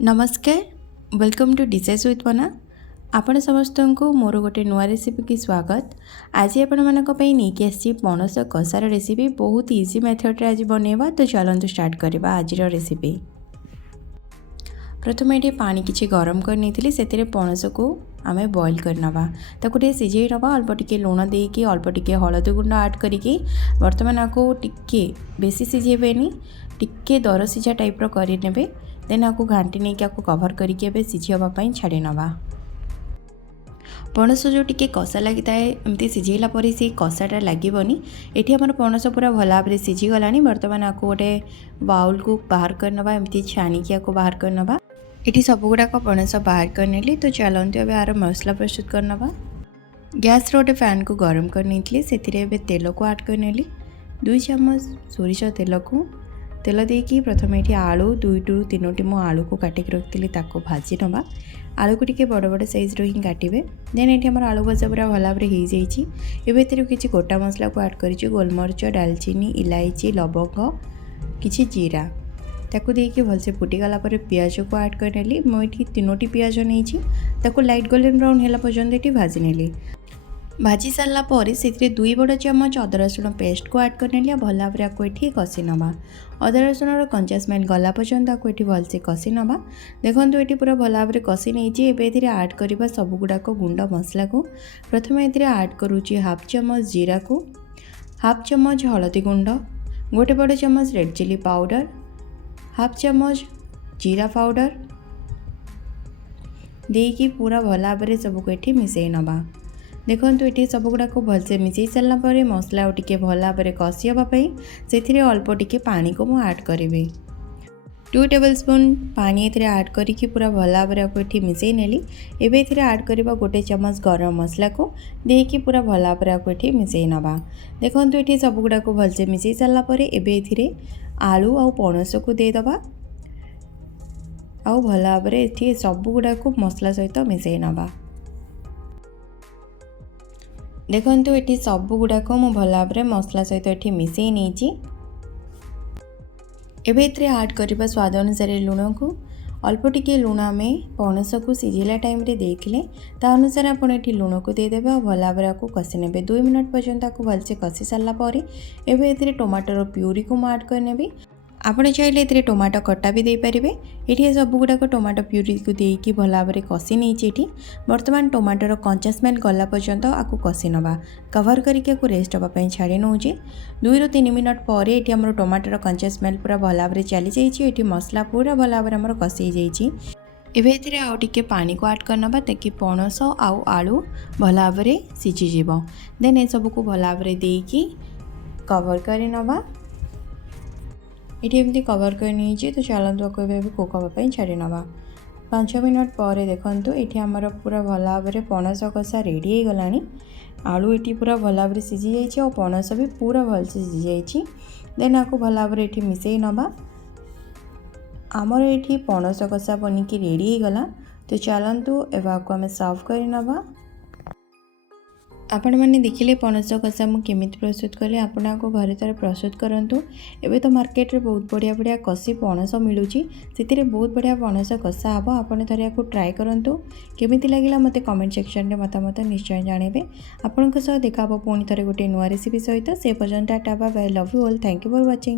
नमस्कार welcome to dishes with पना। आपण समस्त को मोर गोटे नुआ रेसिपी की स्वागत। आज आपण मानक पई नेकी आसी पणस कसार रेसिपी बहुत इजी मेथड रे आज बनेबा। तो चलंतु स्टार्ट करबा आज रेसिपी। प्रथम ये पानी किछि गरम कर नेथिली सेतिरे पणस को आमे बॉईल करनबा। ताको टे सिझेई नबा अल्प टिके लूण देकी अल्प टिके हळदी गुंड ऐड करिकी वर्तमान आको टिके बेसी सिझेबेनी टिके दर सिझा टाइप रो करि नेबे। देन आपको घाटी नहीं आपको कवर करके सिझापी छाड़ी नवा। पणस जो टिके कषा लगी था एमती सिझेला पर से कषाटा लगभग ये आम पणस पूरा भल भाव में सिझीगला। बर्तमान आपको गोटे बाउल को बाहर करनवा एमती छाणिकी आपको बाहर करनवा। ये सब गुड़ाक पणस बाहर करनेली। तो चलते अब यार मसला प्रस्तुत करनवा। गैस रोटे फैन को गरम करनी से तेल को ऐड करनेली 2 चम्मच सोरिष तेल को तेल देकी प्रथम ये आलू 2 टू 3टी मु आलू को काटिक रखी ताको भाजी नवा। आलू को टिके बड़ बड़ साइज रो ही काटिबे। देन ये आम आलू भजा पूरा भल भाव में हो जाए। किसी गोटा मसला को ऐड कर गोलमरीच डालचीनी इलायची लवंग किसी जीरा ताकू देकी भलसे फुटीगला पियाज को ऐड करनेली। मुझे 3टी पियाज नहीं लाइट गोल्डन ब्राउन है पर्यंत ये भाजी नेली। भाजी सारा पर से 2 बड़ चम्मच अदा रसुण पेस्ट को ऐड करनेली। भल भाव आपको ये कषि नवा। अदा रसुण कंचा स्मेल गला पर्यंत आपको ये भलसे कषि नवा। देखो ये पूरा भल भाव में कषि नहीं ऐड करवा सब गुड़ाक गुंड मसला को। प्रथम ये ऐड करुच्ची हाफ चम्मच जीरा को, हाफ चम्मच हलदी गुंड, गोटे बड़ चम्मच रेड चिली पाउडर, हाफ चम्मच जीरा पाउडर देकी पूरा भल भाव में सबको ये मिसई नवा। देखो ये सब गुड़ाक भलसे मिसई सारापर मसला और टिके भल भाव में कषि हाँपाई से अल्प टिके पानी को मुझे ऐड करी 2 टेबल स्पून पानी ये ऐड करी पूरा भल भाव में आपको ये मिसई नेली। एबे ये ऐड करवा गोटे चम्मच गरम मसला को देकी पूरा भल भाव में आपको ये मिसई नवा। देखो ये सब गुड़ाक भलसे मिसई सारापर एबे आलू आ पणस को देदबा आउ भल भाव में ये सब गुड़ाक मसला सहित मिसई नवा। देखो ये सब गुड़ाक मु भल भाव में मसला सहित ये मिसई नहीं। एबे ऐड करवा स्वाद अनुसार लुण को अल्प टिके लुण आम पणस को सिझेला टाइम रे देथिले ता अनुसार आपण ये लुण को देदेबे और भल भाव में आपको कषि नेबे। 2 मिनट पर्यंत आपको भलसे कषि सारा पर एबे ये टमाटर प्यूरी को ऐड करनेबी। आपड़ चाहिए ये टमाटो कटा भी देपारे। ये सब गुड़ाक टमाटो प्यूरी को देकी भल भाव में कषि नहीं। बर्तमान टमाटर कंचा स्मेल गला पर्यंत आपको कषि नवा। कवर करके रेस्ट हाँपाई छाड़ी नौचे 2 ରୁ 3 मिनट पर ये आम टमाटर कंचा स्मेल पूरा भल भाव में चली जाइए। मसला पूरा भल भाव में आम कषि जाइए। आउ टिके पानी को ऐड करनबा ताकि पणस आउ आलू भल भाव में सिझीज। देन ये सबको भल भाव में देकी कवर कर नवा। ये एमती कवर कर तो चलतु आपको कुक हाँपाई छाड़ी नवा। 5 मिनट पर देखो ये आमर पूरा भल भाव में पणस कषा रेडी हो गलानी। आलू ये पूरा भल भाव में सिझी जाइए और पणस भी पूरा भल से सिझी जाइए। देन आपको भल भाव में ये मिसई नवा। आमर ये पणस कषा बनिकी रेडी हो गला। तो चलतु एवं आम सर्व कर नवा। आपण मैंने देखिले पणस कषा मुझे केमिति प्रस्तुत कले। आपण को घरे तार प्रस्तुत करंतु। एबे तो मार्केट रे बहुत बढ़िया बढ़िया कषि पणस मिलूची से बहुत बढ़िया पणस कषा हम। आपण थरे या ट्राए करंतु। केमिति लागिला मते कमेंट सेक्शन में मतामत निश्चय जानबे। आपण को सह देखा पुणी थरे गोटे नुआ रेसिपी सहित से पर्यंत टाटा bye bye. Love you all. Thank you for watching.